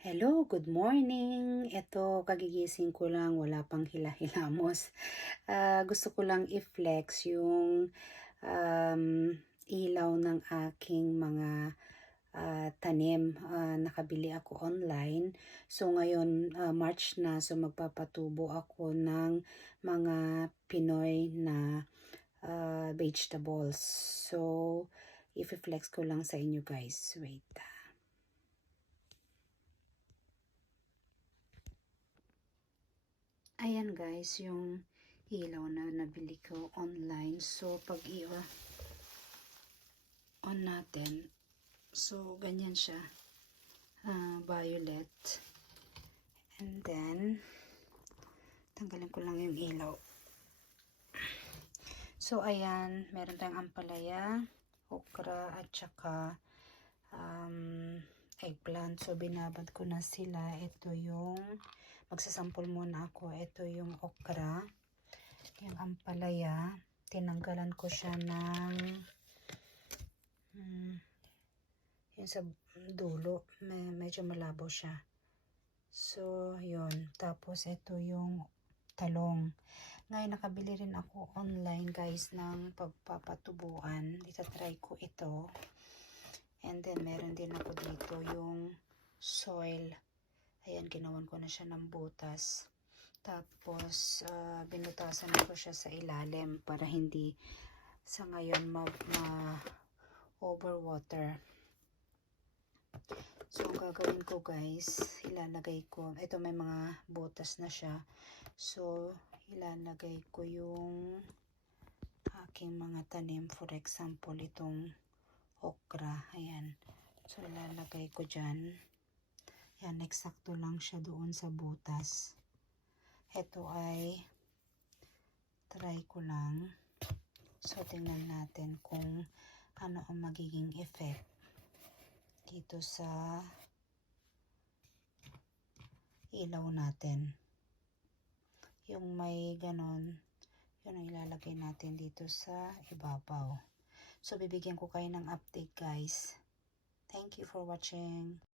Hello, good morning. Ito, kagigising ko lang, wala pang hila-hilamos. Gusto ko lang i-flex yung um, ilaw ng aking mga tanim. Nakabili ako online. So ngayon, March na, so magpapatubo ako ng mga Pinoy na vegetables. So, i-flex ko lang sa inyo guys. Wait. Ayan guys, yung ilaw na nabili ko online. So, pag on natin, so, ganyan siya. Violet. And then, tanggalin ko lang yung ilaw. So, ayan, meron tayong ampalaya, okra, at saka eggplant. So, binabad ko na sila. Ito yung, magsasample muna ako. Ito yung okra. Yung ampalaya, tinanggalan ko siya ng yun sa dulo, medyo malabo siya. So, yun. Tapos, ito yung talong. Ngayon, nakabili rin ako online, guys, ng pagpapatubuan. Itatry ko ito. And then, meron din ako dito yung soil. Ayan, ginawan ko na siya ng butas. Tapos, binutasan ko siya sa ilalim para hindi sa ngayon overwater. So, ang gagawin ko guys, ilalagay ko, ito may mga butas na siya. So, ilalagay ko yung aking mga tanim. For example, itong okra. Ayan. So, ilalagay ko dyan. Ayan, eksakto lang siya doon sa butas. Ito ay try ko lang. So, tingnan natin kung ano ang magiging effect dito sa ilaw natin. Yung may ganon, yun ang ilalagay natin dito sa ibabaw. So, bibigyan ko kayo ng update guys. Thank you for watching.